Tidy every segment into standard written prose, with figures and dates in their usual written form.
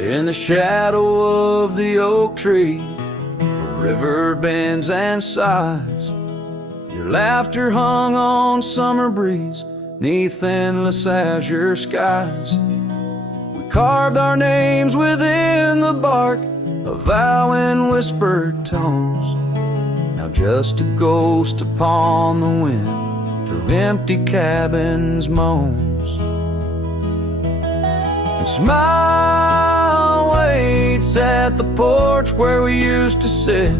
In the shadow of the oak tree, the river bends and sighs. Your laughter hung on summer breeze, 'neath endless azure skies. We carved our names within the bark, a vow in whispered tones. Now just a ghost upon the wind through empty cabins moans. And smile waits at the porch where we used to sit.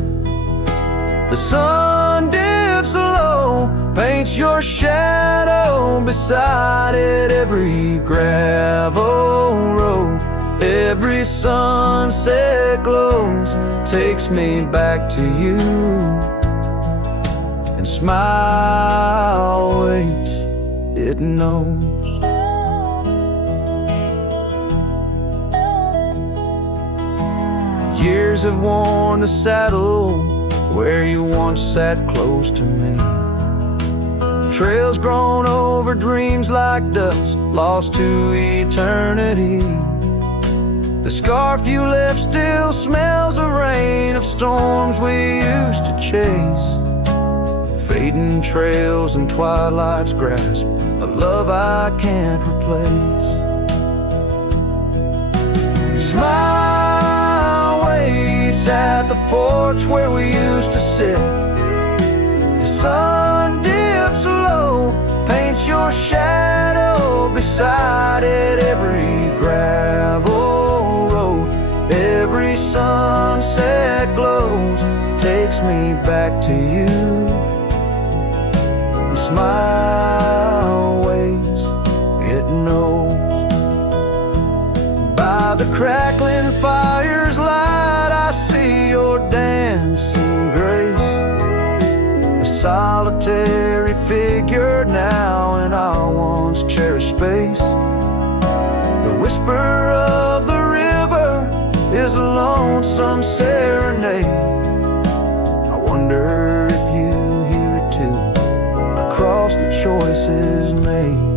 The sun dips low, paints your shadow beside it. Every gravel road, every sunset glows, takes me back to you. And smile waits, it knows. Years have worn the saddle where you once sat close to me. Trails grown over dreams like dust, lost to eternity. The scarf you left still smells of rain, of storms we used to chase. Fading trails and twilight's grasp, a love I can't replace. Smile waits at the porch where we used to sit. The sun dips low, paints your shadow beside it. Every gravel road, every sunset glows, takes me back to you. And smile waits, it knows. By the crackling fire's light, I see your dancing grace, a solitary figure now in our once cherished space. The whisper of the river is a lonesome serenade. I wonder if you hear it too, across the choices made.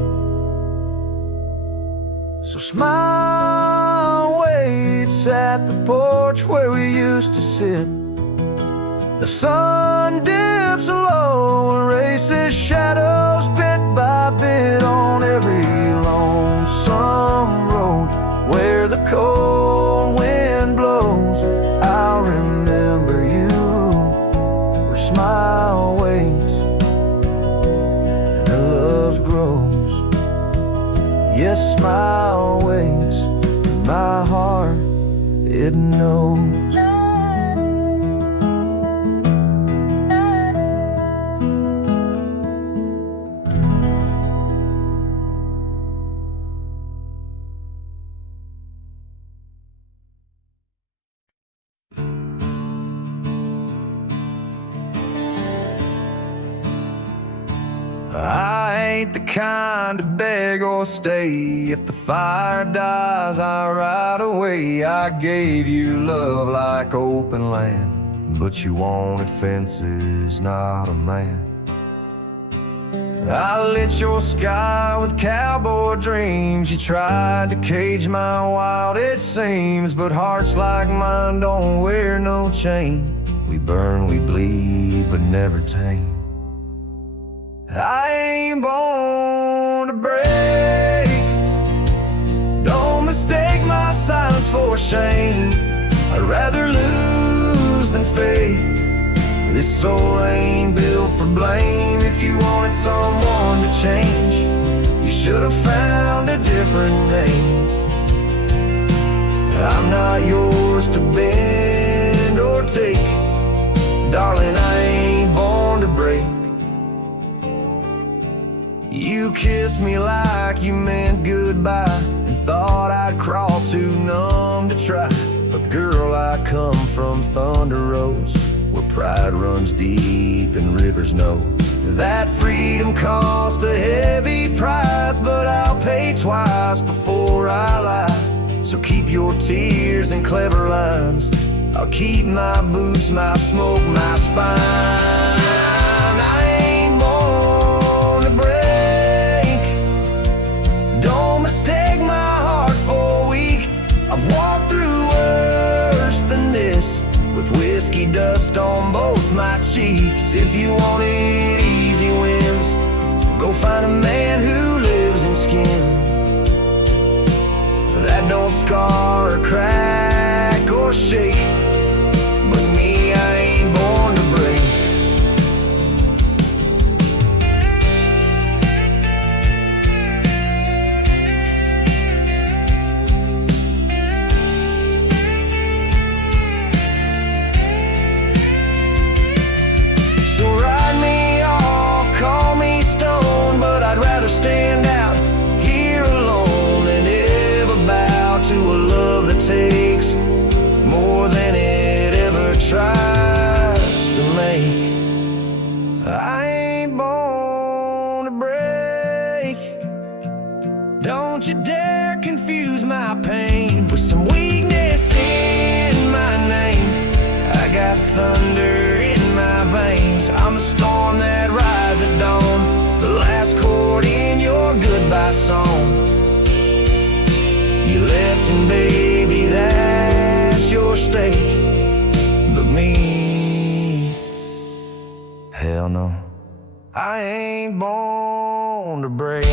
So smile waits at the porch where we used to sit. The sun dips low, erases shadows bit by bit on every lonesome road. Where the cold wind blows, I'll remember you. Where smile waits and our love grows. Yes, smile waits, my heart, it knows. I ain't the kind to beg or stay. If the fire dies, I ride away. I gave you love like open land, but you wanted fences, not a man. I lit your sky with cowboy dreams. You tried to cage my wild, it seems, but hearts like mine don't wear no chain. We burn, we bleed, but never tame. I ain't born to break. Don't mistake my silence for shame. I'd rather lose than fake. This soul ain't built for blame. If you wanted someone to change, you should have found a different name. I'm not yours to bend or take. Darling, I ain't born to break. You kissed me like you meant goodbye, and thought I'd crawl too numb to try. But girl, I come from Thunder Roads, where pride runs deep and rivers know that freedom cost a heavy price. But I'll pay twice before I lie. So keep your tears and clever lines. I'll keep my boots, my smoke, my spine. Mistake my heart for weak. I've walked through If you wanted easy wins, go find a man who lives in skin that don't scar or crack or shake. But me, I ain't born to break. So write me off, call me stone, but I'd rather stand out here alone than ever bow to a love that takes more than it ever tries to make. I ain't born to break. Don't you dare confuse my pain with some weakness in my name. I got thunder in my veins. I'm the storm that rides at dawn, the last chord in your goodbye song. You left and baby, that's your stake. But me, hell no, I ain't born to break.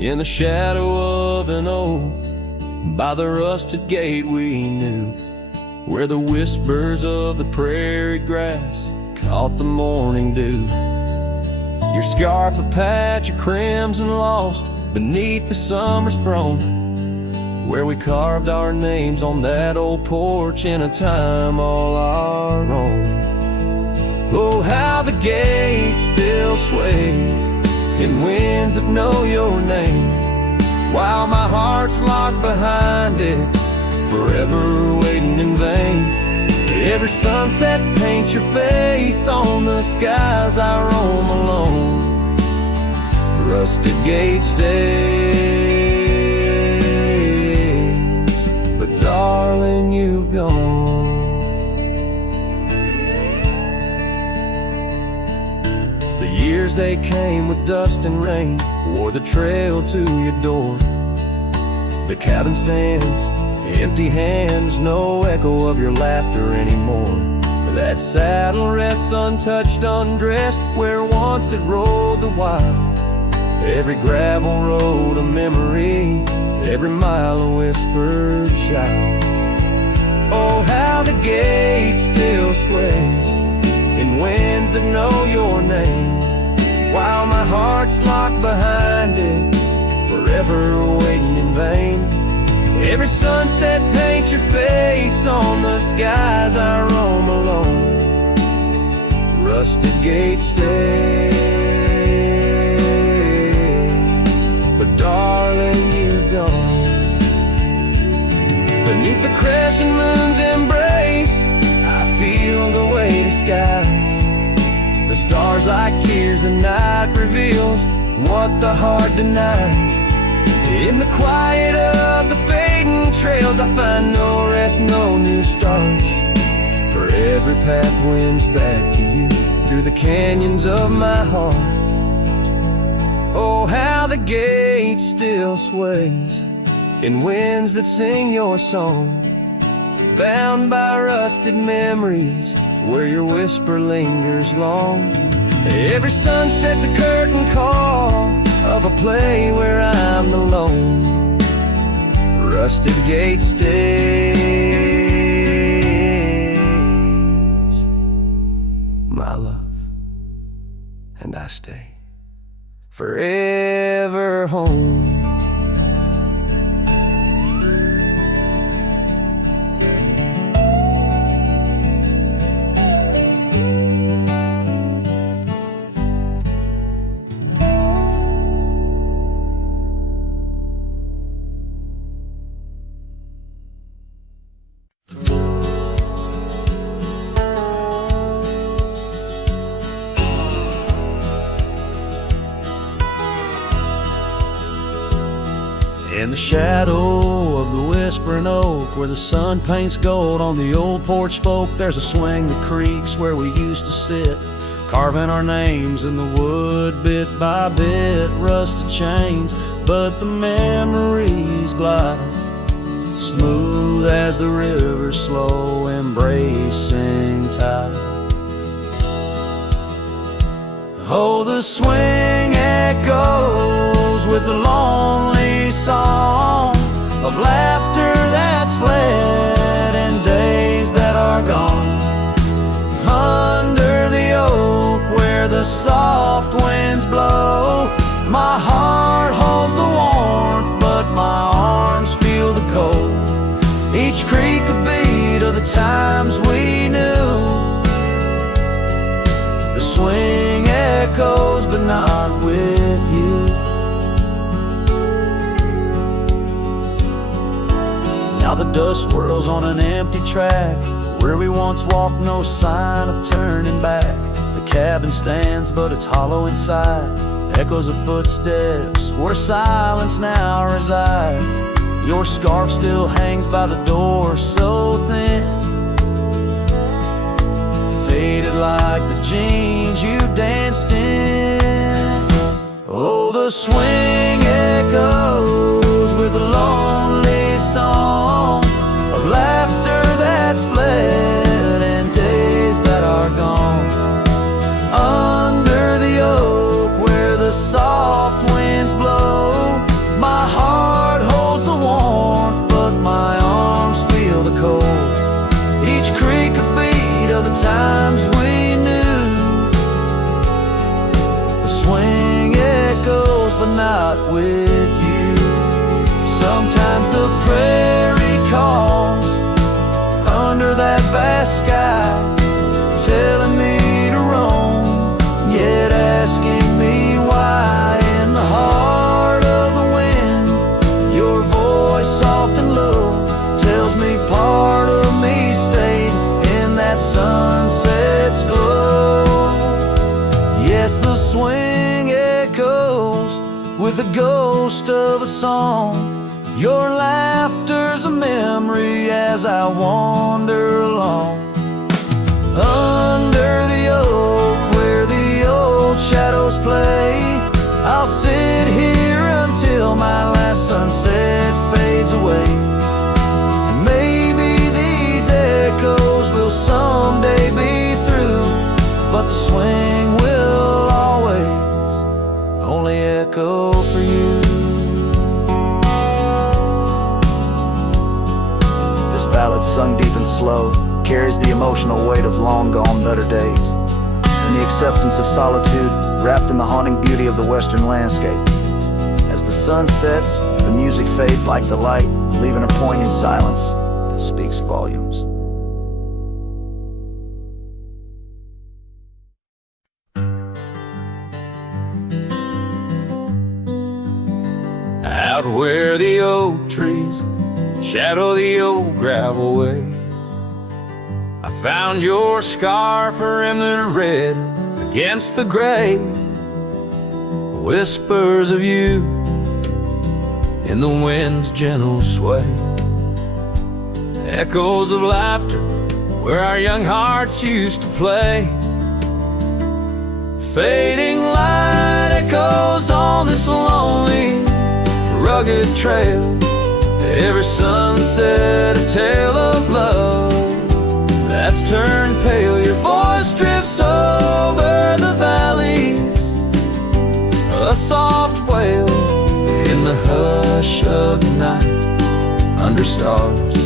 In the shadow of an oak, by the rusted gate we knew, where the whispers of the prairie grass caught the morning dew. Your scarf a patch of crimson lost beneath the summer's throne, where we carved our names on that old porch in a time all our own. Oh, how the gate still sways in winds that know your name, while my heart's locked behind it, forever waiting in vain. Every sunset paints your face on the skies I roam alone. Rusted gate stays, but darling, you've gone. Years they came with dust and rain, wore the trail to your door. The cabin stands, empty hands, no echo of your laughter anymore. That saddle rests untouched, undressed, where once it rolled the wild. Every gravel road a memory, every mile a whispered child. Oh, how the gate still sways in winds that know your name, while my heart's locked behind it, forever waiting in vain. Every sunset paints your face on the skies I roam alone. Rusted gate stays, but darling, you've gone. Beneath the crescent moon's embrace, I feel the weight of skies. The stars like tears, the night reveals what the heart denies. In the quiet of the fading trails, I find no rest, no new starts. For every path wins back to you, through the canyons of my heart. Oh, how the gate still sways in winds that sing your song, bound by rusted memories, where your whisper lingers long. Every sunset's a curtain call of a play where I'm alone. Rusted gate stays, my love, and I stay forever home. In the shadow of the whispering oak, where the sun paints gold on the old porch spoke, there's a swing that creaks where we used to sit, carving our names in the wood bit by bit. Rusted chains, but the memories glide smooth as the river's slow embracing tide. Oh, the swing echoes with the lonely song of laughter that's fled and days that are gone. Under the oak where the soft winds blow, my heart holds the warmth, but my arms feel the cold. Each creak a beat of the times we knew. The swing echoes, but not with you. Now the dust swirls on an empty track where we once walked, no sign of turning back. The cabin stands, but it's hollow inside. Echoes of footsteps where silence now resides. Your scarf still hangs by the door, so thin, faded like the jeans you danced in. Oh, the swing echoes with a lonely song of laughter that's fled and days that are gone. Under the oak where the soft winds blow, my heart holds the warmth, but my arms feel the cold. Each creak a beat of the times we knew. The swing echoes, but not with you. Sometimes the prairie calls under that vast sky, telling me to roam, yet asking me why. In the heart of the wind, your voice soft and low tells me part of me stayed in that sunset's glow. Yes, the swing echoes with the ghost of a song. Your laughter's a memory as I wander along. Under the oak where the old shadows play, I'll sit here until my last sunset fades away. And maybe these echoes will someday be through, but the swing will always only echo for you. This ballad, sung deep and slow, carries the emotional weight of long gone better days, and the acceptance of solitude wrapped in the haunting beauty of the western landscape. As the sun sets, the music fades like the light, leaving a poignant silence that speaks volumes. Out where the oak trees shadow the old gravel way, I found your scarf remnant red against the gray. Whispers of you in the wind's gentle sway, echoes of laughter where our young hearts used to play. Fading light echoes on this lonely, rugged trail. Every sunset a tale of love that's turned pale. Your voice drifts over the valleys, a soft wail in the hush of the night. Under stars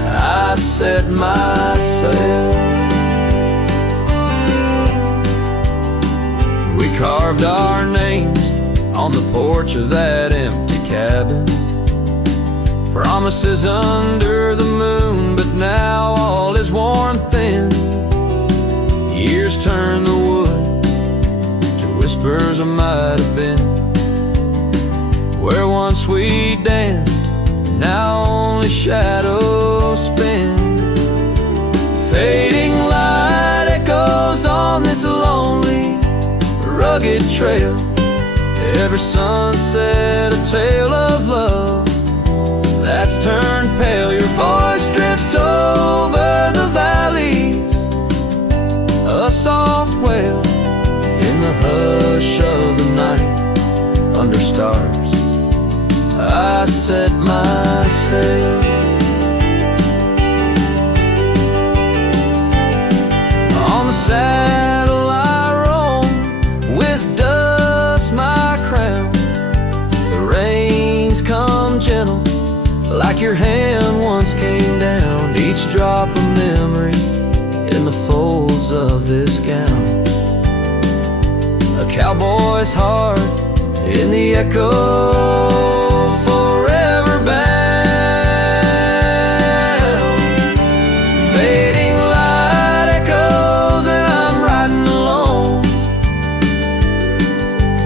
I set my sail. We carved our names on the porch of that empty cabin, promises under the moon, but now all is worn thin. Years turn the wood to whispers of might have been. Where once we danced, now only shadows spin. Fading light echoes on this lonely, rugged trail. Every sunset a tale of love lights turn pale, your voice drifts over the valleys, a soft wail in the hush of the night. Under stars I set my sail. On the saddle I roam, with dust my crown. The reins come gentle, like your hand once came down. Each drop a memory in the folds of this gown. A cowboy's heart in the echo, forever bound. Fading light echoes and I'm riding alone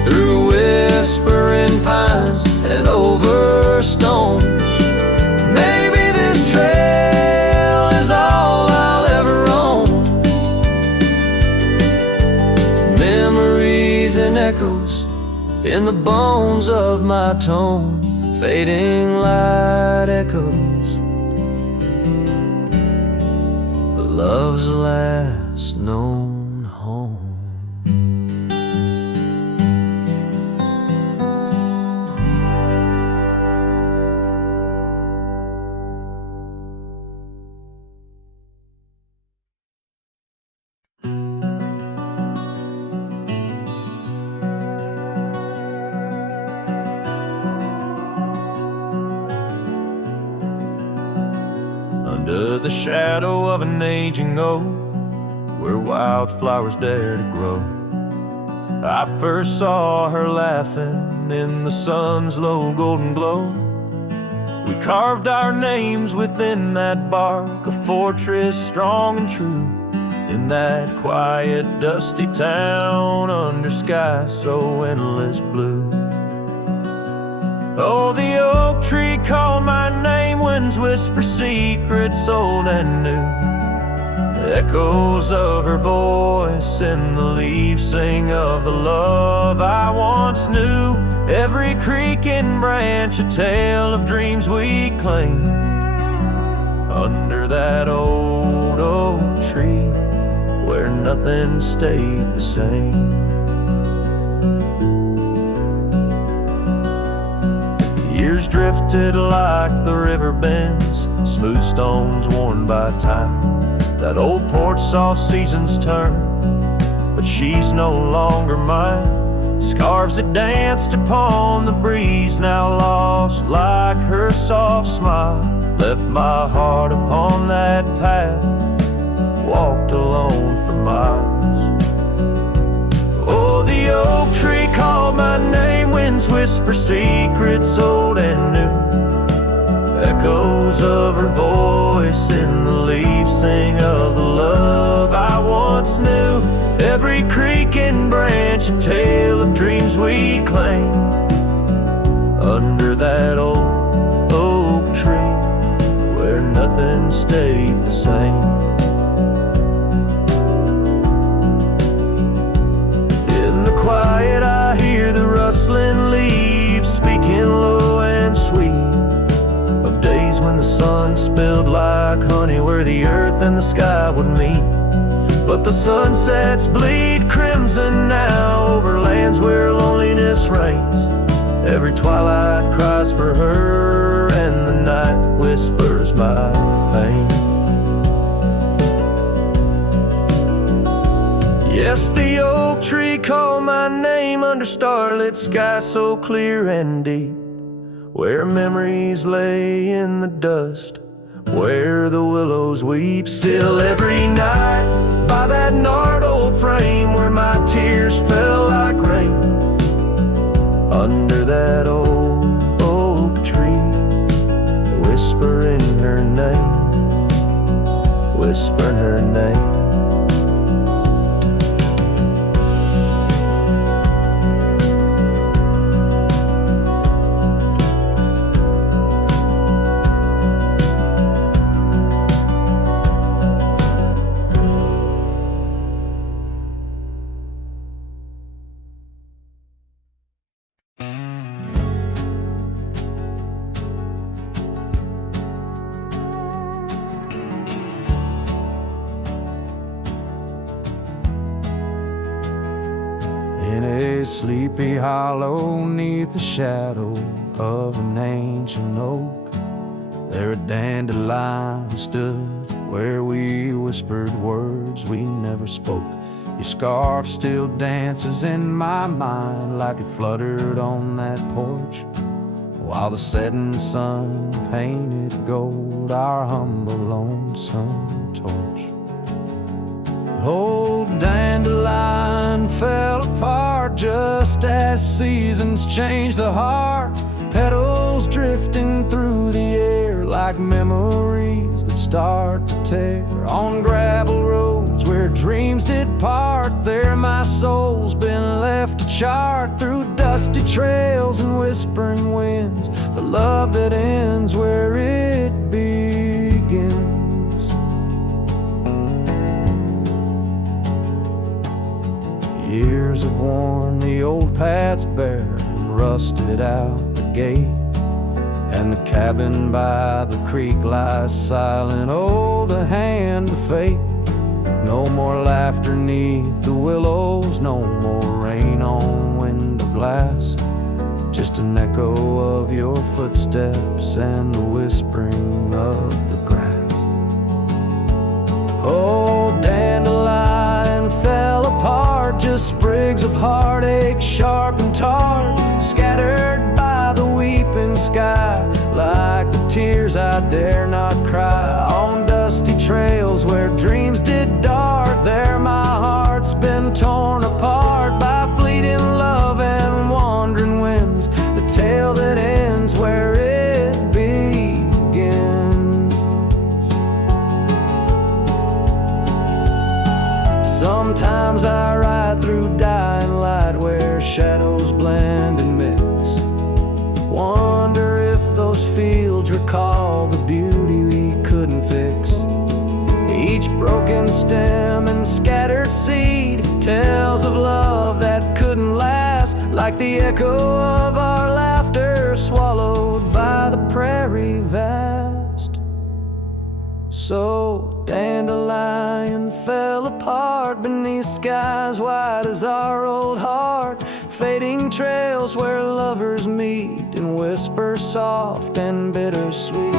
through whispering pines and over stones. Maybe this trail is all I'll ever own. Memories and echoes in the bones of my tone. Fading light echoes, love's last known home. Under the shadow of an aging oak, where wildflowers dare to grow, I first saw her laughing in the sun's low golden glow. We carved our names within that bark, a fortress strong and true, in that quiet dusty town under sky so endless blue. Oh, the oak tree called my name, winds whisper secrets old and new. Echoes of her voice in the leaves sing of the love I once knew. Every creaking branch a tale of dreams we claim. Under that old oak tree where nothing stayed the same. Years drifted like the river bends, smooth stones worn by time. That old porch saw seasons turn, but she's no longer mine. Scarves that danced upon the breeze, now lost like her soft smile. Left my heart upon that path, walked alone for miles. Oh, the oak tree called my name, winds whisper secrets old and new. Echoes of her voice in the leaves sing of the love I once knew. Every creaking branch a tale of dreams we claim. Under that old oak tree where nothing stayed the same. Quiet, I hear the rustling leaves speaking low and sweet of days when the sun spilled like honey where the earth and the sky would meet. But the sunsets bleed crimson now over lands where loneliness reigns. Every twilight cries for her and the night whispers my pain. Yes, the oak tree called my name under starlit sky so clear and deep, where memories lay in the dust, where the willows weep. Still every night by that gnarled old frame where my tears fell like rain. Under that old oak tree, whispering her name, whispering her name. Sleepy Hollow, 'neath the shadow of an ancient oak, there a dandelion stood where we whispered words we never spoke. Your scarf still dances in my mind like it fluttered on that porch, while the setting sun painted gold our humble lonesome torch. Old dandelion fell apart just as seasons change the heart, petals drifting through the air like memories that start to tear. On gravel roads where dreams did part, there my soul's been left to chart through dusty trails and whispering winds, the love that ends where it begins. Years have worn the old paths bare and rusted out the gate, and the cabin by the creek lies silent, oh, the hand of fate. No more laughter 'neath the willows, no more rain on window glass, just an echo of your footsteps and the whispering of the grass. Oh, dandelion fell apart, just sprigs of heartache, sharp and tart, scattered by the weeping sky, like the tears I dare not cry. On dusty trails where dreams did dart, there my heart's been torn apart by fleeting love and wandering winds, the tale that ends where it begins. Sometimes I ride through dying light where shadows blend and mix, wonder if those fields recall the beauty we couldn't fix. Each broken stem and scattered seed tells of love that couldn't last, like the echo of our laughter swallowed by the prairie vast. So dandelion fell apart beneath skies wide as our old heart, fading trails where lovers meet and whisper soft and bittersweet.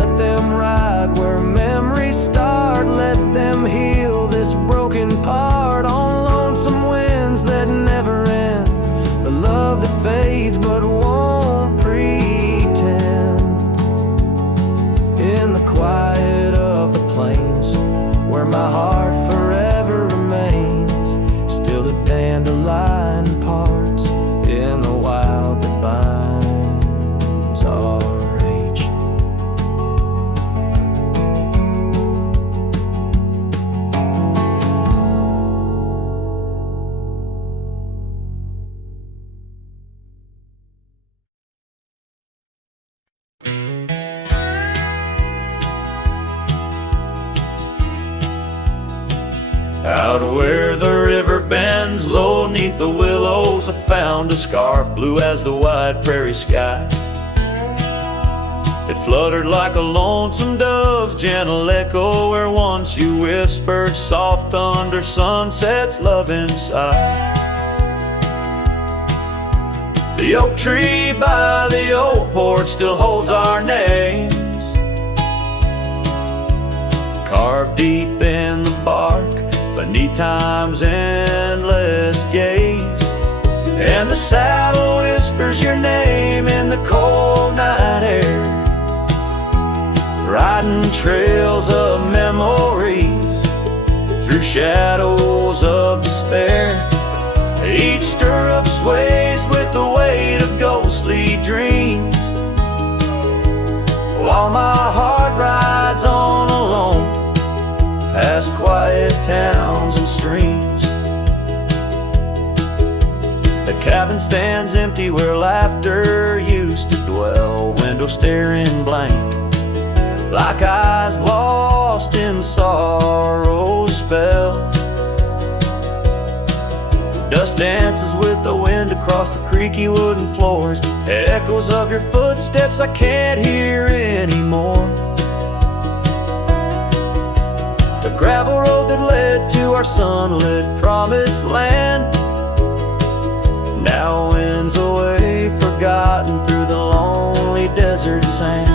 Let them ride where memories start, let them heal this broken part, on lonesome winds that never end, the love that fades but won't pretend. In the quiet of the plains where my heart forever remains, still the dandelion parts in the wild that binds our age. Out where the river bends low 'neath the willows, I found a scarf blue as the wide prairie sky. It fluttered like a lonesome dove's gentle echo where once you whispered soft under sunset's loving sigh. The oak tree by the old porch still holds our names, carved deep in the bark beneath time's endless gaze. And the saddle whispers your name in the cold night air, riding trails of memories through shadows of despair. Each stirrup sways with the weight of ghostly dreams, while my heart rides on alone past quiet towns and streams. The cabin stands empty where laughter used to dwell, window staring blank, like eyes lost in sorrow's spell. Dust dances with the wind across the creaky wooden floors, echoes of your footsteps I can't hear anymore. The gravel road that led to our sunlit promised land now winds away, forgotten through the lonely desert sand.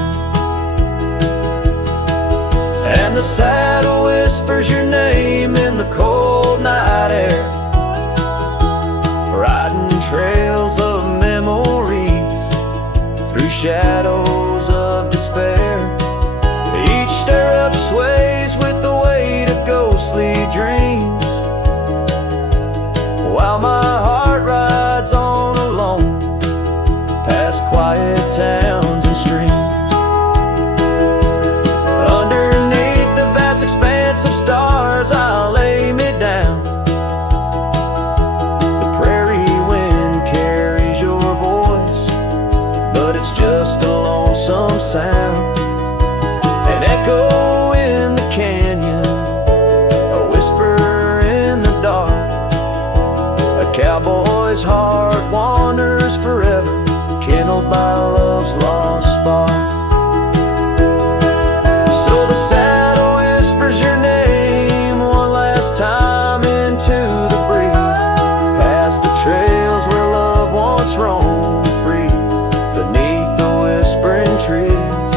And the saddle whispers your name in the cold night air, riding trails of memories through shadows of despair. Each stirrup sways with the weight of ghostly dreams, while my heart rides on alone past quiet towns and streams. Underneath the vast expanse of stars I'll lay me down. The prairie wind carries your voice, but it's just a lonesome sound. An echo in the canyon, a whisper in the dark. A cowboy's heart wanders forever, kindled by love's lost spark. So the saddle whispers your name one last time into the breeze, past the trails where love once roamed free, beneath the whispering trees.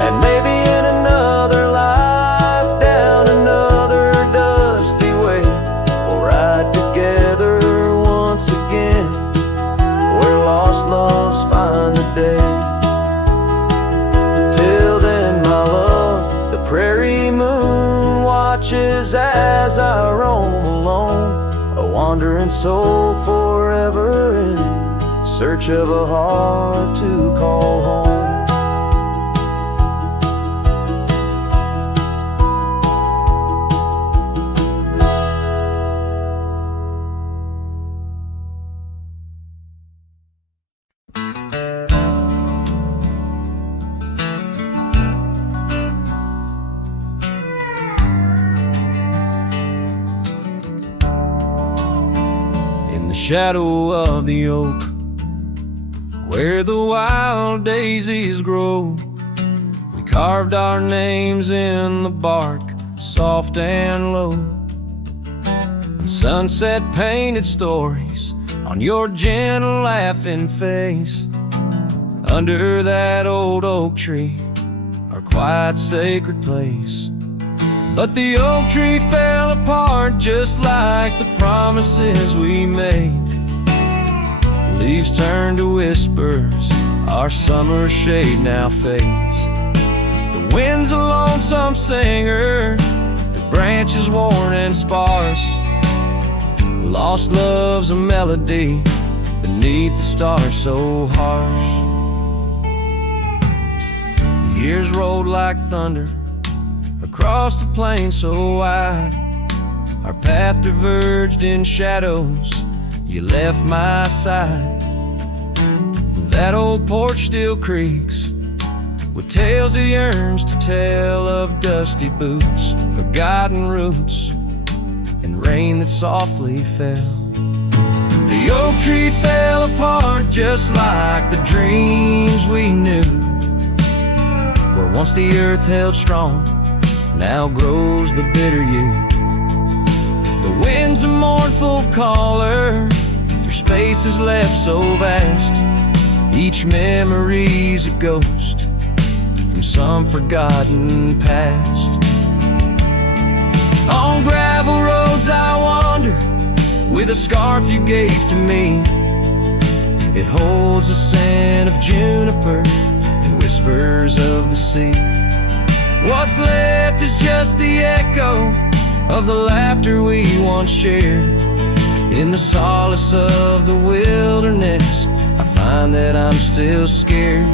And maybe in another life, down another dusty way, we'll ride together once again, where lost loves find the day. Till then, my love, the prairie moon watches as I roam alone, a wandering soul forever in search of a heart to call home. Shadow of the oak, where the wild daisies grow, we carved our names in the bark, soft and low. And sunset painted stories on your gentle laughing face. Under that old oak tree, our quiet sacred place. But the oak tree fell apart just like the promises we made. Leaves turn to whispers, our summer shade now fades. The wind's a lonesome singer, the branches worn and sparse. Lost love's a melody beneath the stars so harsh. The years rolled like thunder across the plain so wide. Our path diverged in shadows, you left my side. That old porch still creaks with tales it yearns to tell, of dusty boots, forgotten roots, and rain that softly fell. The oak tree fell apart just like the dreams we knew, where once the earth held strong, now grows the bitter yew. The wind's a mournful caller, your space is left so vast. Each memory's a ghost from some forgotten past. On gravel roads I wander with a scarf you gave to me. It holds a scent of juniper and whispers of the sea. What's left is just the echo of the laughter we once shared. In the solace of the wilderness, I find that I'm still scared.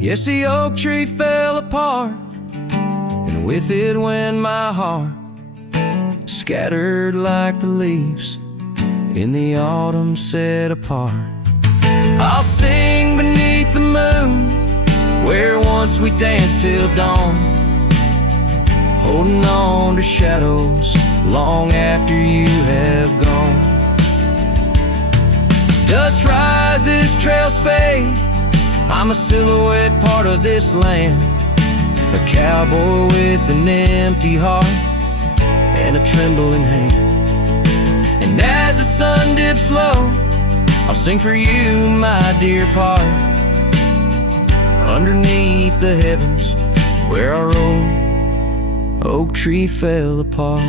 Yes, the oak tree fell apart, and with it went my heart, scattered like the leaves in the autumn set apart. I'll sing beneath the moon, where once we danced till dawn, holding on to shadows long after you have gone. Dust rises, trails fade, I'm a silhouette, part of this land, a cowboy with an empty heart and a trembling hand. And as the sun dips low, I'll sing for you, my dear part. Underneath the heavens, where our old oak tree fell apart.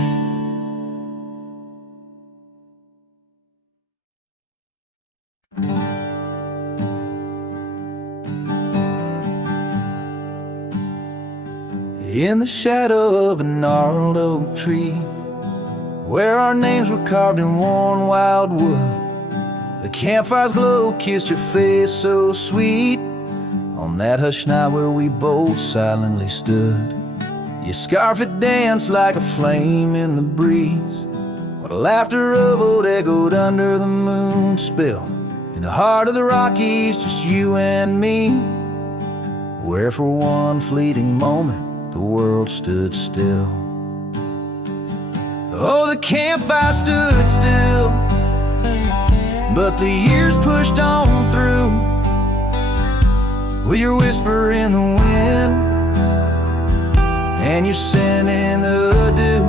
In the shadow of a gnarled oak tree, where our names were carved in worn wild wood, the campfire's glow kissed your face so sweet. On that hushed night where we both silently stood, your scarf had danced like a flame in the breeze, while the laughter of old echoed under the moon spill. In the heart of the Rockies, just you and me, where for one fleeting moment the world stood still. Oh, the campfire stood still, but the years pushed on through, with your whisper in the wind and your scent in the dew.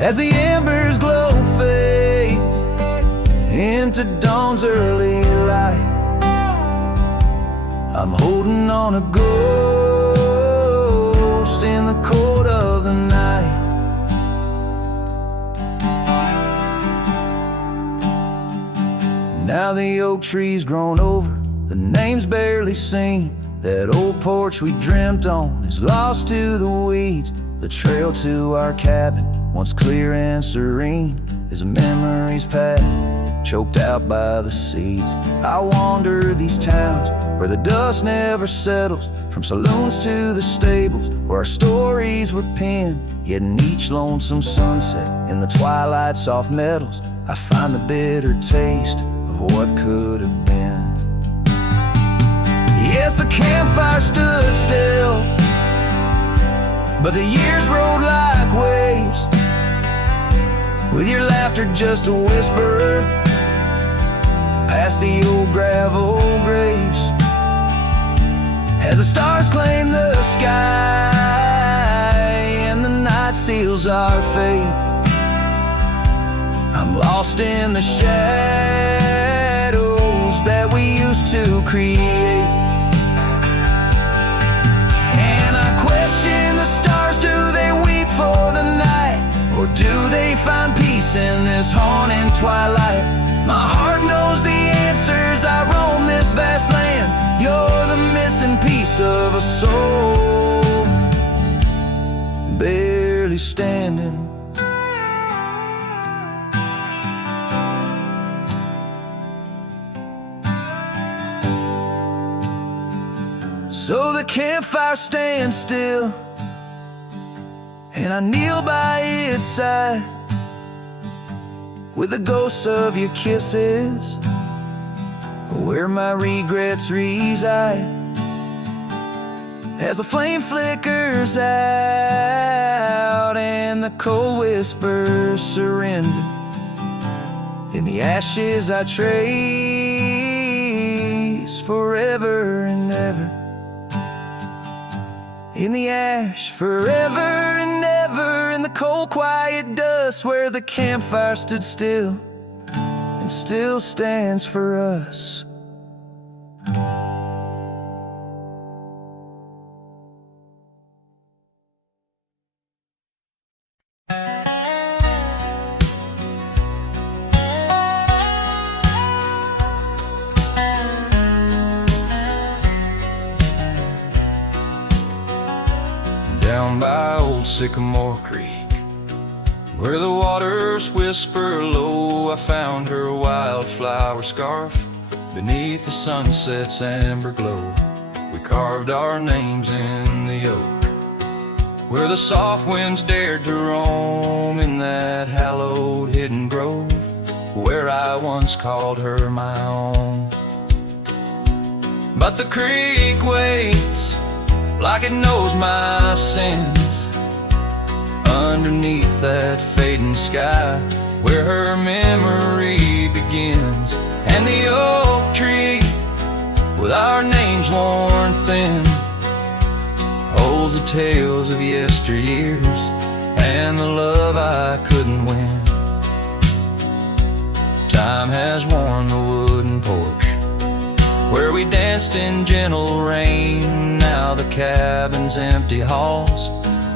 As the embers glow fades into dawn's early light, I'm holding on a ghost in the cold of the night. Now the oak tree's grown over, the name's barely seen. That old porch we dreamt on is lost to the weeds. The trail to our cabin, once clear and serene, is a memory's path, choked out by the seeds. I wander these towns where the dust never settles, from saloons to the stables where our stories were penned. Yet in each lonesome sunset, in the twilight's soft metals, I find the bitter taste of what could have been. Yes, the campfire stood still, but the years rolled like waves, with your laughter just a whisper past the old gravel graves. As the stars claim the sky and the night seals our fate, I'm lost in the shadows that we used to create. And I question the stars, do they weep for the night, or do they find peace in this haunting twilight? My heart knows the answers, I roam this vast land. You're the missing piece of a soul, barely standing. So the campfire stands still, and I kneel by its side, with the ghosts of your kisses where my regrets reside. As the flame flickers out and the cold whispers surrender, in the ashes I trace forever and ever. In the ash forever and ever, in the cold quiet dust where the campfire stood still and still stands for us. Down by old Sycamore Creek, where the waters whisper low, I found her wildflower scarf beneath the sunset's amber glow. We carved our names in the oak, where the soft winds dared to roam, in that hallowed hidden grove where I once called her my own. But the creek waits like it knows my sins, underneath that fading sky where her memory begins. And the oak tree, with our names worn thin, holds the tales of yesteryears and the love I couldn't win. time has worn the wooden porch where we danced in gentle rain. Now the cabin's empty halls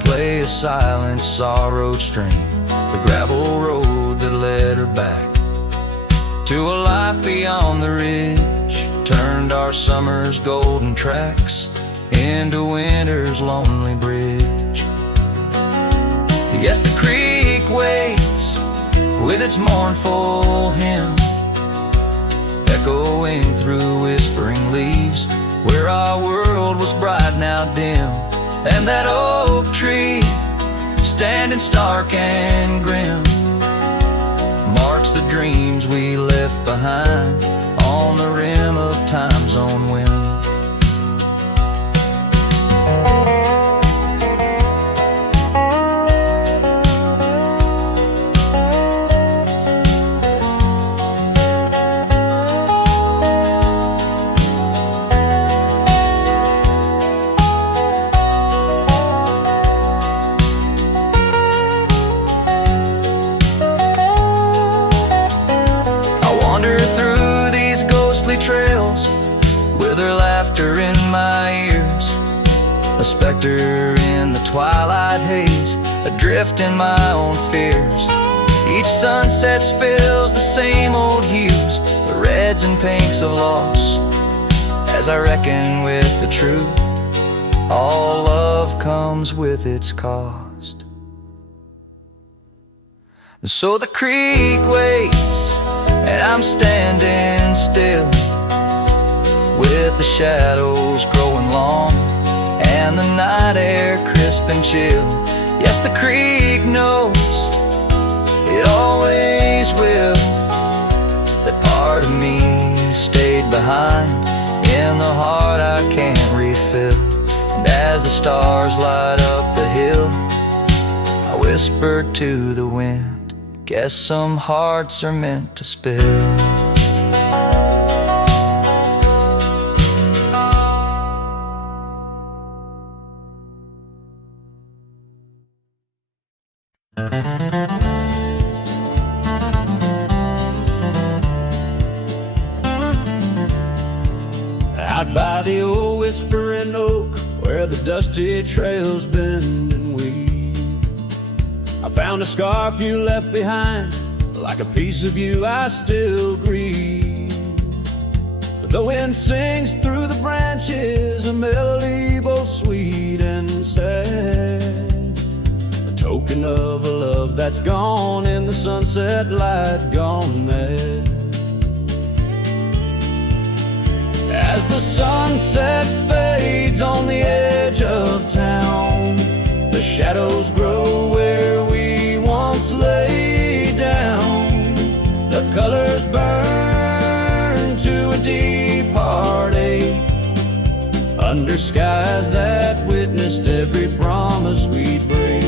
play a silent sorrowed strain. The gravel road that led her back to a life beyond the ridge turned our summer's golden tracks into winter's lonely bridge. Yes, the creek waits with its mournful hymn echoing through whispering leaves where our world was bright now dim. And that oak tree standing stark and grim marks the dreams we left behind on the rim of time's own wind. Trails with her laughter in my ears, a specter in the twilight haze, adrift in my own fears. Each sunset spills the same old hues, the reds and pinks of loss, as I reckon with the truth, all love comes with its cost. And so the creek waits and I'm standing still, with the shadows growing long and the night air crisp and chill. Yes, the creek knows, it always will, that part of me stayed behind in the heart I can't refill. And as the stars light up the hill, I whisper to the wind, guess some hearts are meant to spill. Out by the old whispering oak, where the dusty trails bend and weave, I found a scarf you left behind, like a piece of you I still grieve. But the wind sings through the branches, a melody both sweet and sad, a token of a love that's gone in the sunset light, gone mad. As the sunset fades on the edge of town, the shadows grow where we once lay down. The colors burn to a deep heartache under skies that witnessed every promise we'd break.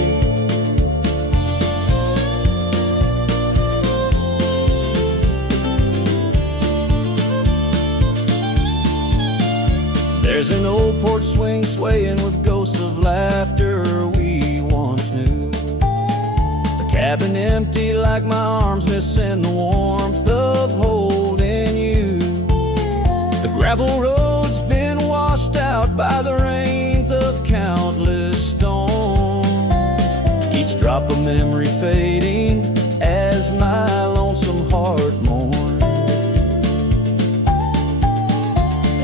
There's an old porch swing swaying with ghosts of laughter we once knew. The cabin empty like my arms missing the warmth of holding you. The gravel road's been washed out by the rains of countless storms, each drop of memory fading as my lonesome heart mourns.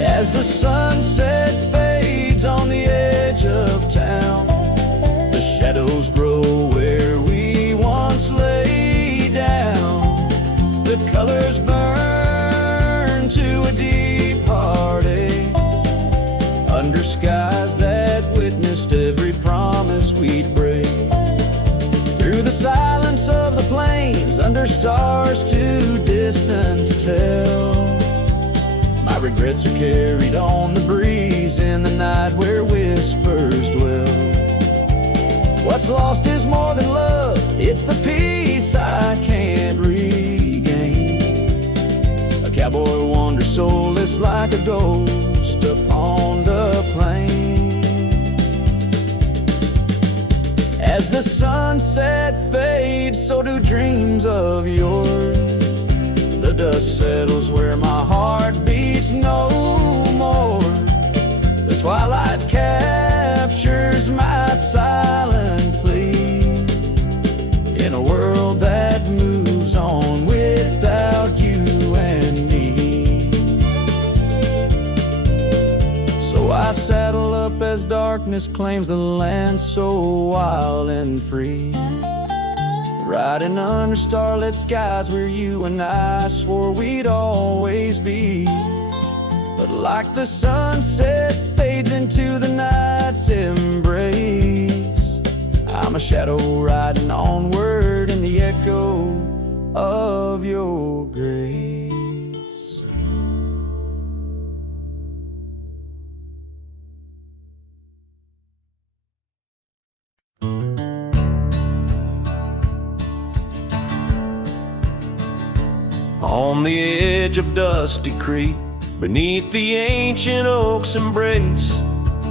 As the sunset fades on the edge of town, the shadows grow where we once lay down. The colors burn to a deep heartache under skies that witnessed every promise we'd break. Through the silence of the plains, under stars too distant to tell, my regrets are carried on the breeze in the night where whispers dwell. What's lost is more than love, it's the peace I can't regain. A cowboy wanders soulless like a ghost upon the plain. As the sunset fades, so do dreams of yours. The dust settles where my heart beats no more. The twilight captures my silent plea in a world that moves on without you and me. So I saddle up as darkness claims the land so wild and free, riding under starlit skies where you and I swore we'd always be. But like the sunset fades into the night's embrace, I'm a shadow riding onward in the echo of your grace. On the edge of Dusty Creek, beneath the ancient oak's embrace,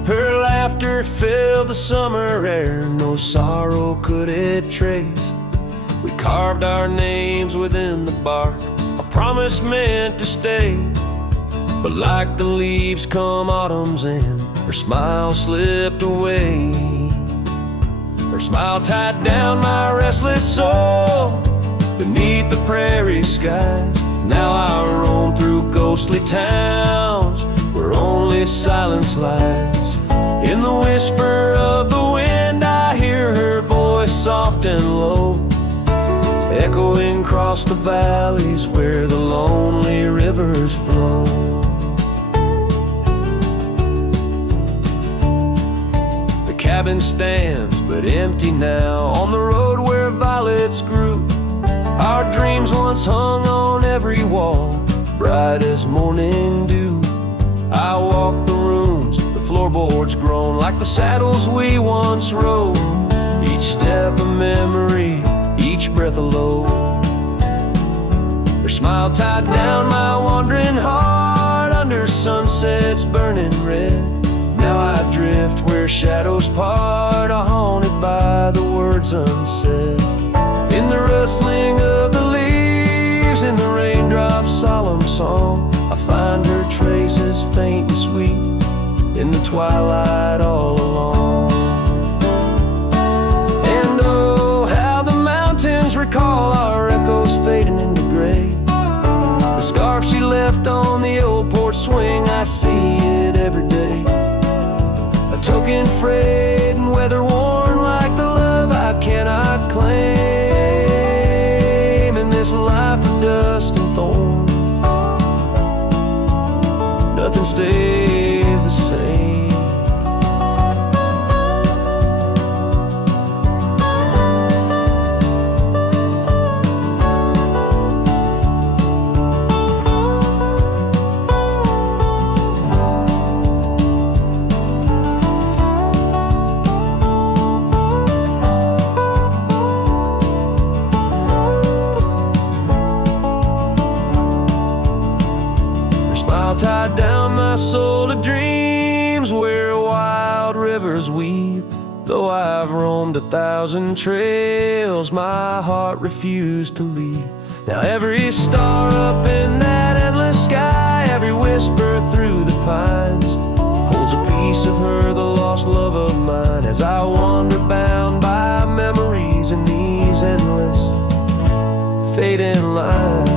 her laughter filled the summer air, no sorrow could it trace. We carved our names within the bark, a promise meant to stay. But like the leaves come autumn's end, her smile slipped away. Her smile tied down my restless soul beneath the prairie skies. Now I roam through ghostly towns where only silence lies. In the whisper of the wind I hear her voice soft and low, echoing across the valleys where the lonely rivers flow. The cabin stands but empty now on the road where violets grew. Our dreams once hung on every wall, bright as morning dew. I walk the rooms, the floorboards groan like the saddles we once rode. Each step a memory, each breath a load. Her smile tied down my wandering heart under sunsets burning red. Now I drift where shadows part, haunted by the words unsaid. In the rustling of the leaves, in the raindrops' solemn song, I find her traces faint and sweet in the twilight all along. And oh, how the mountains recall our echoes fading into gray. The scarf she left on the old porch swing, I see it every day. A token frayed and weather worn like the love I cannot claim. This life of dust and thorns, nothing stays the same. Tied down my soul to dreams where wild rivers weep. Though I've roamed 1,000 trails, my heart refused to leave. Now every star up in that endless sky, every whisper through the pines, holds a piece of her, the lost love of mine. As I wander bound by memories in these endless fading lines.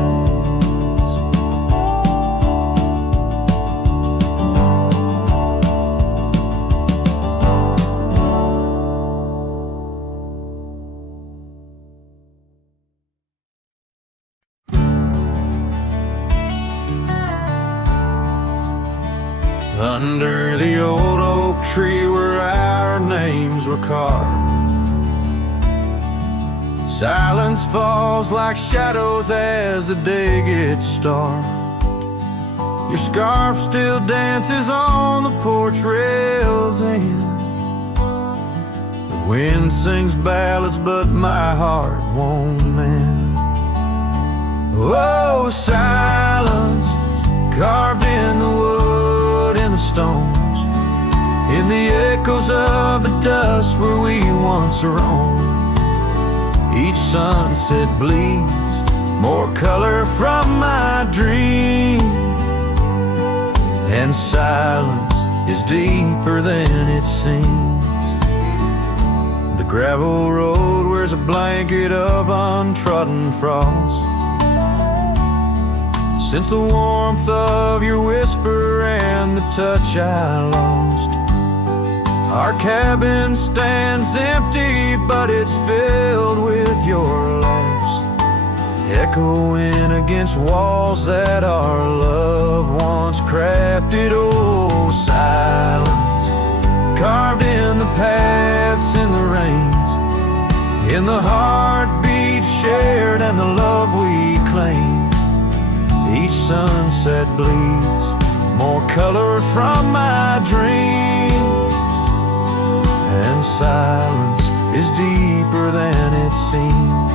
Under the old oak tree where our names were carved, silence falls like shadows as the day gets dark. Your scarf still dances on the porch rails and the wind sings ballads but my heart won't mend. Oh, silence carved in the wood and the stones, in the echoes of the dust where we once roamed. Each sunset bleeds more color from my dream. And silence is deeper than it seems. The gravel road wears a blanket of untrodden frost. Since the warmth of your whisper and the touch I lost, our cabin stands empty, but it's filled with your laughs, echoing against walls that our love once crafted. Oh, silence, carved in the paths, in the rains, in the heartbeat shared and the love we claim. Each sunset bleeds more color from my dreams, and silence is deeper than it seems.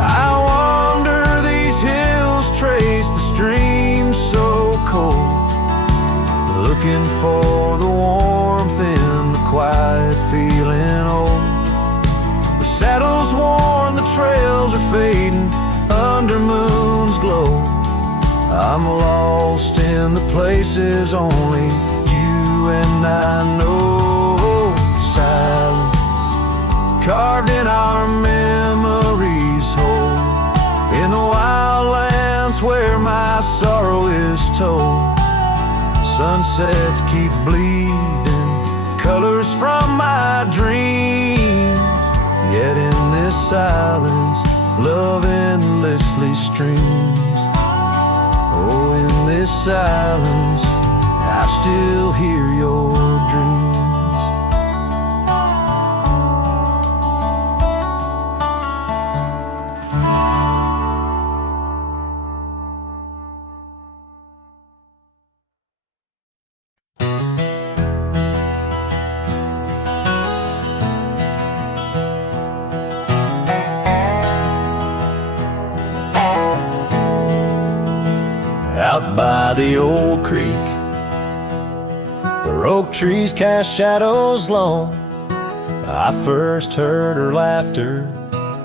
I wander these hills, trace the streams so cold, looking for the warmth in the quiet feeling old. The saddle's worn, the trails are fading under moon's glow. I'm lost in the places only you and I know. Silence, carved in our memories whole, in the wildlands where my sorrow is told. Sunsets keep bleeding colors from my dreams, yet in this silence love endlessly streams. Oh, in this silence I still hear your dreams. Out by the old creek, where oak trees cast shadows long, I first heard her laughter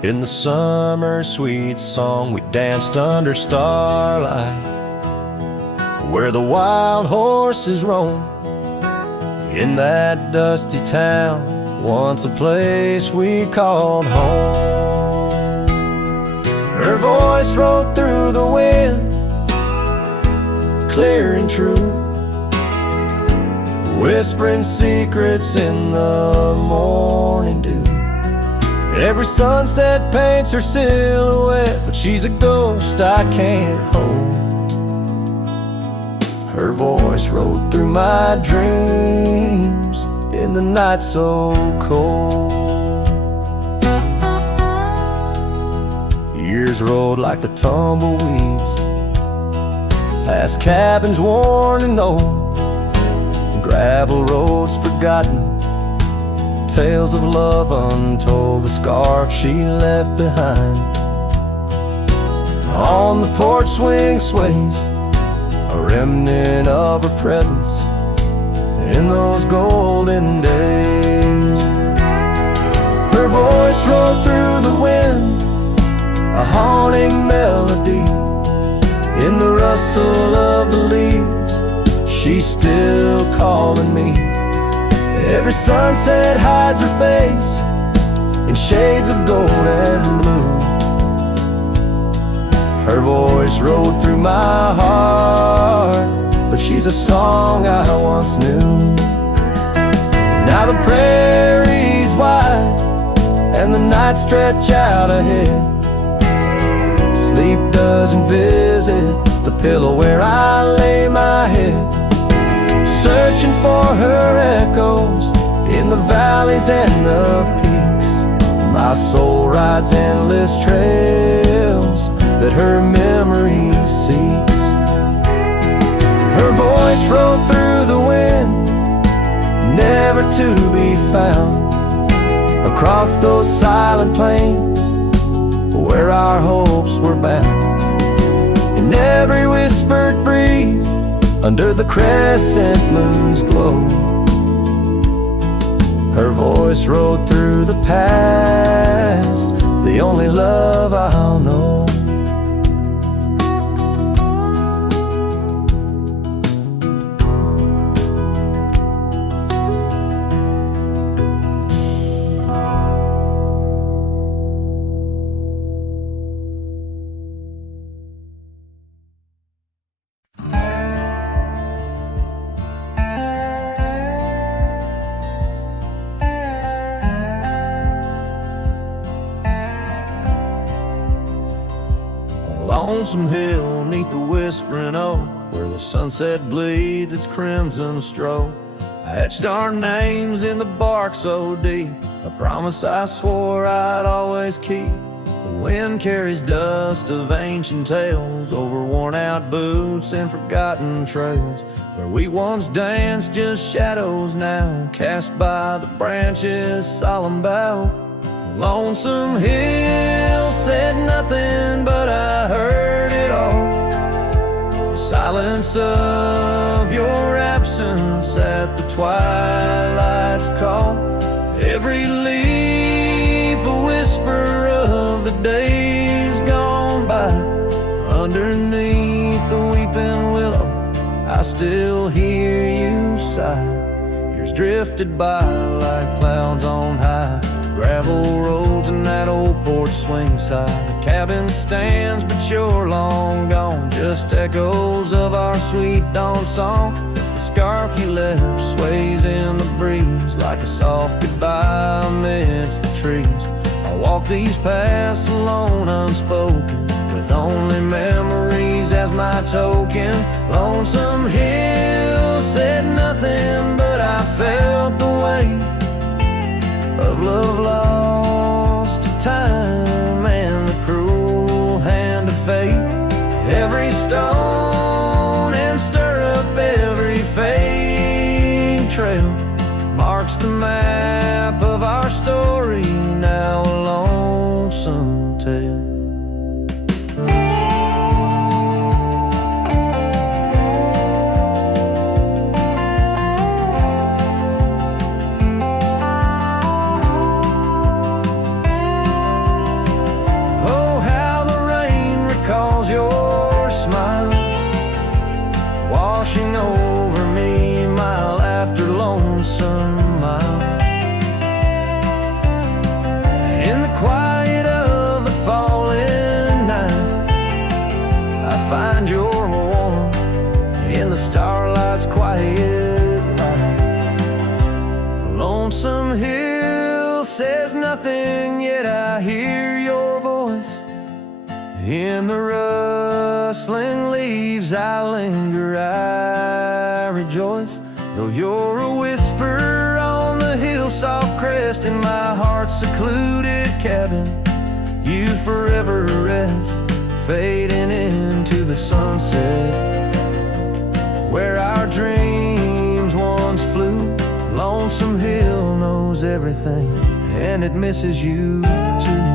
in the summer sweet song. We danced under starlight, where the wild horses roam, in that dusty town, once a place we called home. Her voice rolled through the wind, clear and true, whispering secrets in the morning dew. Every sunset paints her silhouette, but she's a ghost I can't hold. Her voice rode through my dreams in the night so cold. Years rolled like the tumbleweeds, past cabins worn and old, gravel roads forgotten, tales of love untold, the scarf she left behind. On the porch swing sways a remnant of her presence in those golden days. Her voice rolled through the wind, a haunting melody, in the rustle of the leaves, she's still calling me. Every sunset hides her face in shades of gold and blue. Her voice rode through my heart, but she's a song I once knew. Now the prairie's wide and the nights stretch out ahead. Sleep doesn't visit the pillow where I lay my head, searching for her echoes in the valleys and the peaks. My soul rides endless trails that her memory seeks. Her voice rolled through the wind, never to be found, across those silent plains where our hopes were bound. In every whispered breeze, under the crescent moon's glow, her voice rode through the past, the only love I'll know. Lonesome hill neath the whispering oak, where the sunset bleeds its crimson stroke. I etched our names in the bark so deep, a promise I swore I'd always keep. The wind carries dust of ancient tales over worn out boots and forgotten trails. Where we once danced, just shadows now, cast by the branches' solemn bough. Lonesome hill said nothing, but I heard it all. The silence of your absence at the twilight's call. Every leaf a whisper of the days gone by. Underneath the weeping willow, I still hear you sigh. Years drifted by like clouds on high. Gravel roads and that old porch swing side. The cabin stands, but you're long gone. Just echoes of our sweet dawn song. The scarf you left sways in the breeze like a soft goodbye amidst the trees. I walk these paths alone, unspoken, with only memories as my token. Lonesome hill said nothing, but I felt the weight of love lost to time and the cruel hand of fate. Every stone and stirrup, every fading trail marks the map of our story, now a lonesome tale. Washing over me mile after lonesome mile. In the quiet of the falling night, I find your warmth in the starlight's quiet light. Lonesome hill says nothing, yet I hear your voice. In the rustling leaves I linger, I rejoice. Though you're a whisper on the hill's soft crest, in my heart's secluded cabin, you forever rest, fading into the sunset. Where our dreams once flew, Lonesome Hill knows everything, and it misses you too.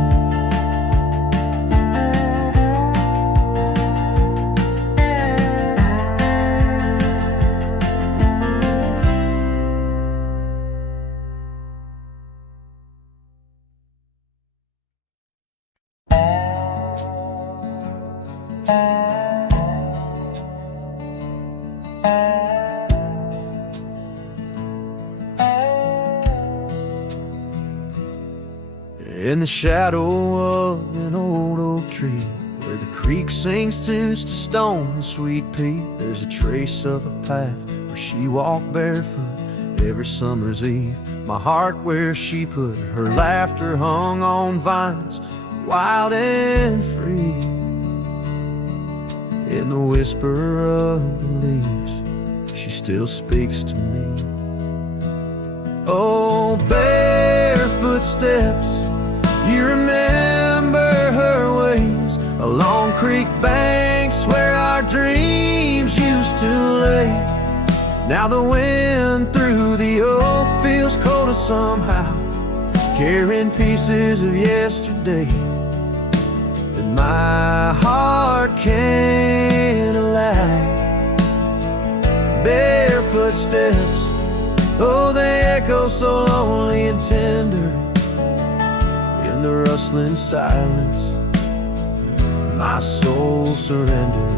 In the shadow of an old oak tree, where the creek sinks to stone and sweet pea, there's a trace of a path where she walked barefoot every summer's eve. My heart where she put her laughter hung on vines, wild and free. In the whisper of the leaves, she still speaks to me. Oh, barefoot steps, you remember her ways along creek banks where our dreams used to lay. Now the wind through the oak feels colder somehow, carrying pieces of yesterday that my heart can't allow. Barefoot steps, oh, they echo so lonely and tender in the rust rustling silence, my soul surrenders.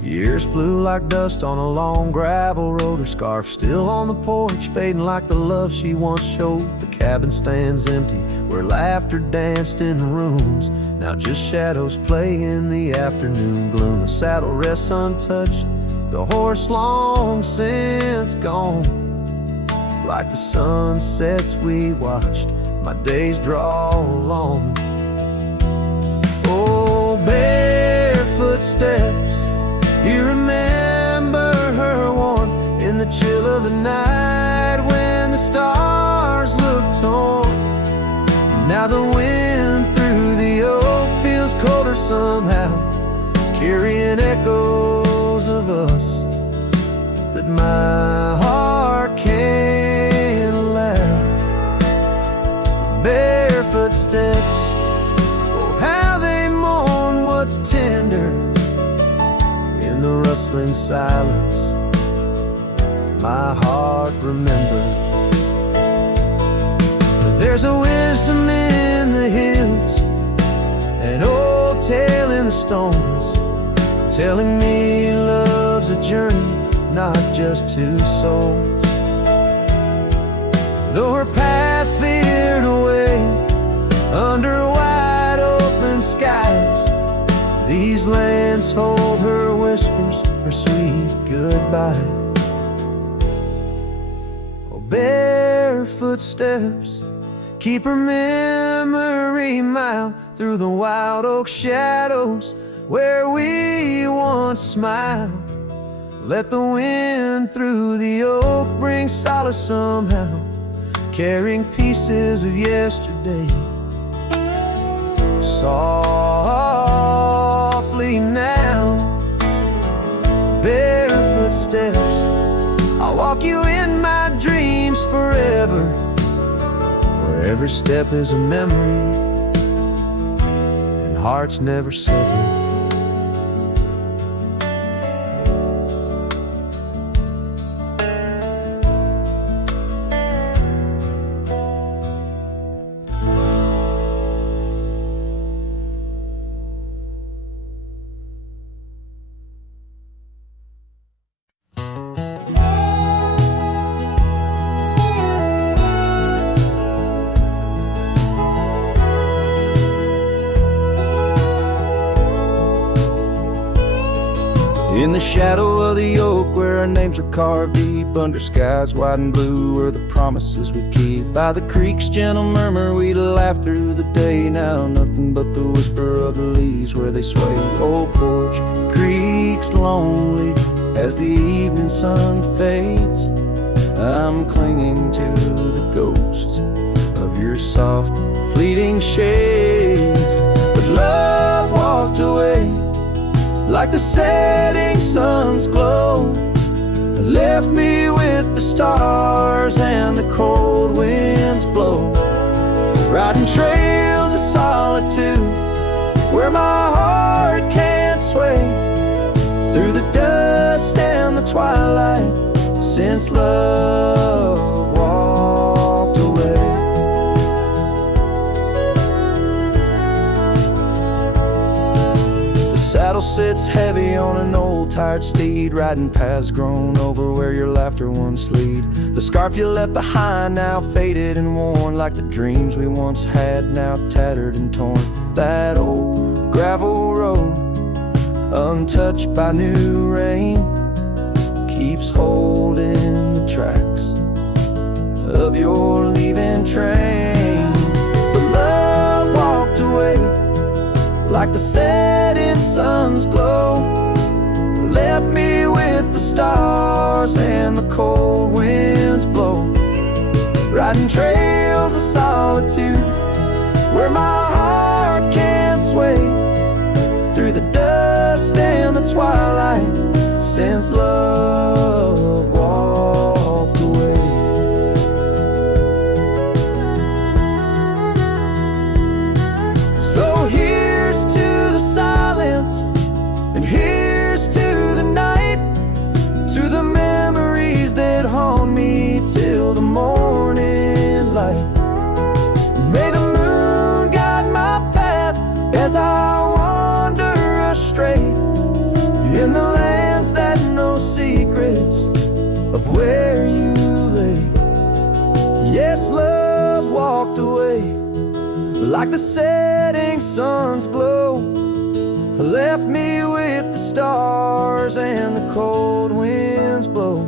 Years flew like dust on a long gravel road. Her scarf still on the porch, fading like the love she once showed. The cabin stands empty, where laughter danced in rooms. Now just shadows play in the afternoon gloom. The saddle rests untouched, the horse long since gone. Like the sunsets we watched, my days draw long. Oh, barefoot steps, you remember her warmth in the chill of the night when the stars looked torn. Now the wind through the oak feels colder somehow, carrying echoes of us that my heart can't allow. Barefoot steps, oh how they mourn what's tender. In the rustling silence, my heart remembers. There's a wisdom in the hills, an old tale in the stones, telling me love's a journey, not just two souls. Though her path veered away under wide open skies, these lands hold her whispers, her sweet goodbye. Oh, barefoot steps, keep her memory mild through the wild oak shadows where we once smiled. Let the wind through the oak bring solace somehow, carrying pieces of yesterday. Softly now, barefoot steps, I'll walk you in my dreams forever, where every step is a memory and hearts never sever. In the shadow of the oak where our names are carved deep, under skies wide and blue where the promises we keep, by the creek's gentle murmur we'd laugh through the day. Now nothing but the whisper of the leaves where they sway. Old porch creaks lonely as the evening sun fades. I'm clinging to the ghosts of your soft fleeting shades. But love walked away like the setting sun's glow, left me with the stars and the cold winds blow, riding trails of solitude where my heart can't sway, through the dust and the twilight since love walked away. Saddle sits heavy on an old tired steed, riding paths grown over where your laughter once lead. The scarf you left behind now faded and worn, like the dreams we once had now tattered and torn. That old gravel road, untouched by new rain, keeps holding the tracks of your leaving train. But love walked away like the setting sun's glow, left me with the stars and the cold winds blow, riding trails of solitude where my heart can't sway, through the dust and the twilight since love walked away. So here's to the silence, and here's to the night, to the memories that haunt me till like the setting sun's glow, left me with the stars and the cold winds blow.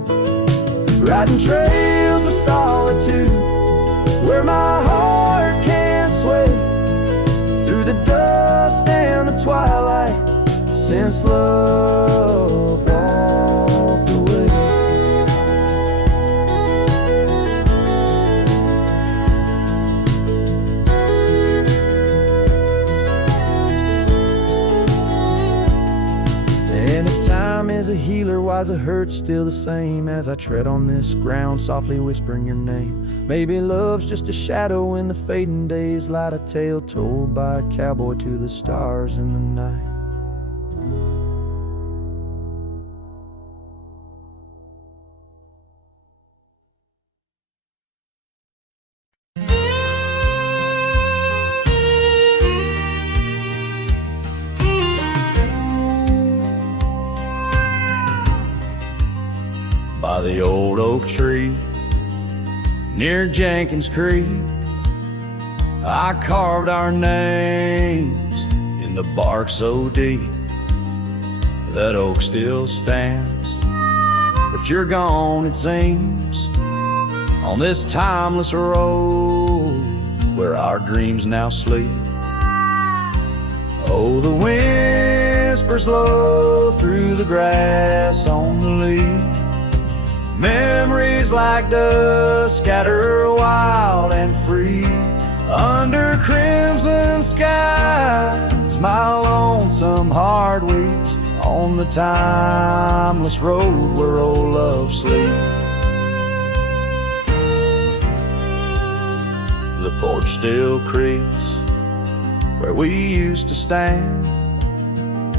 Riding trails of solitude where my heart can't sway, through the dust and the twilight, since love walked away. And if time is a healer, why's the hurt still the same as I tread on this ground, softly whispering your name? Maybe love's just a shadow in the fading days, light a tale told by a cowboy to the stars in the night. By the old oak tree near Jenkins Creek, I carved our names in the bark so deep. That oak still stands, but you're gone, it seems, on this timeless road where our dreams now sleep. Oh, the whispers low through the grass on the leaf, memories like dust scatter wild and free. Under crimson skies, my lonesome heart weeps on the timeless road where old love sleeps. The porch still creaks where we used to stand,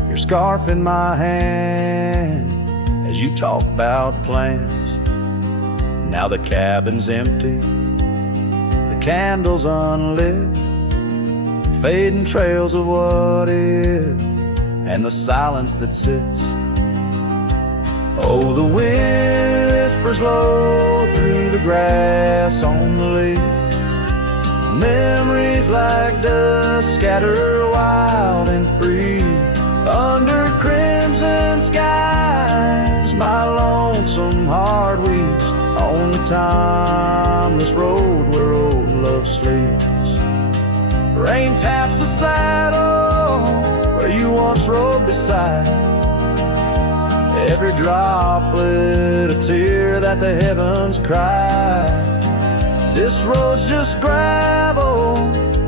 your scarf in my hand as you talk about plans. Now the cabin's empty, the candles unlit, fading trails of what is, and the silence that sits. Oh, the whispers low through the grass on the leaf, memories like dust scatter wild and free. Under crimson skies, my lonesome heart weeps on the timeless road where old love sleeps. Rain taps the saddle where you once rode beside, every droplet a tear that the heavens cry. This road's just gravel,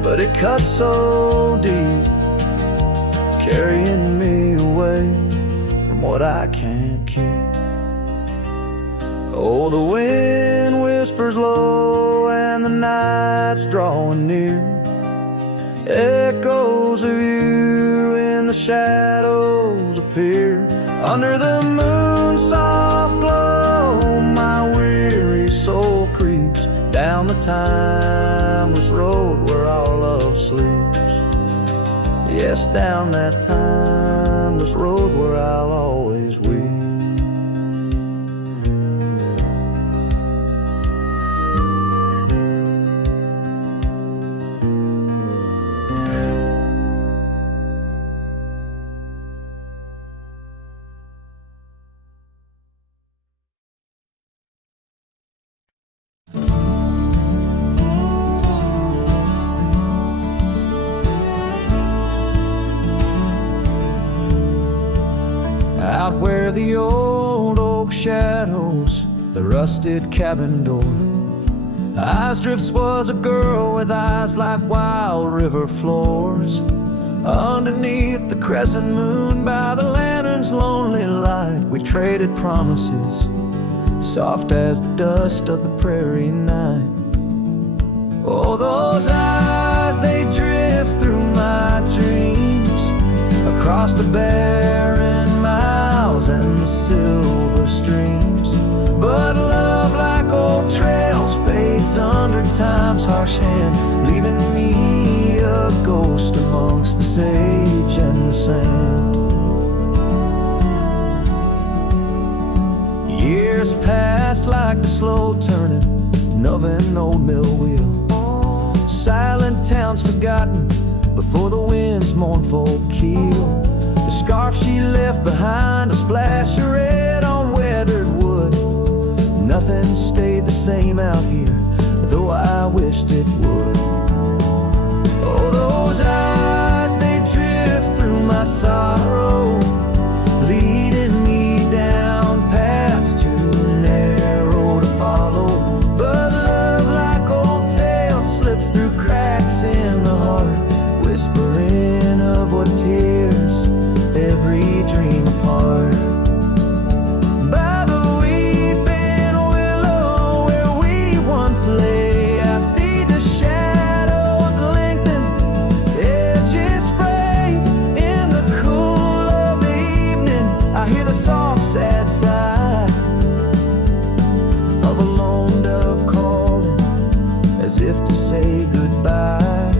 but it cuts so deep, carrying me away from what I can't keep. Oh, the wind whispers low and the night's drawing near, echoes of you in the shadows appear. Under the moon's soft glow, my weary soul creeps down the timeless road where our love sleeps. Yes, down that timeless road where I'll always weep. Out where the old oak shadows the rusted cabin door, Eyesdrift's was a girl with eyes like wild river floors. Underneath the crescent moon by the lantern's lonely light, we traded promises, soft as the dust of the prairie night. Oh, those eyes, they drift through my dreams, across the barren miles and the silver streams. But love, like old trails, fades under time's harsh hand, leaving me a ghost amongst the sage and the sand. Years passed like the slow turning of an old mill wheel. silent towns forgotten before the wind's mournful keel. The scarf she left behind, a splash of red on weathered wood. Nothing stayed the same out here, though I wished it would. Oh, those eyes, they drift through my sorrow, leading me down paths too narrow to follow. But love, like old tales, slips through cracks in the heart, whispering of what tears every dream apart. By the weeping willow where we once lay, I see the shadows lengthen, edges fray. In the cool of the evening, I hear the soft sad sigh of a lone dove calling, as if to say goodbye.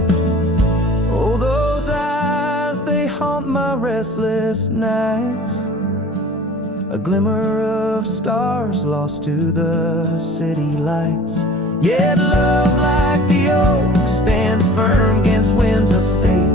Oh, those eyes, they haunt my restless nights, a glimmer of stars lost to the city lights. Yet love, like the oak, stands firm against winds of fate.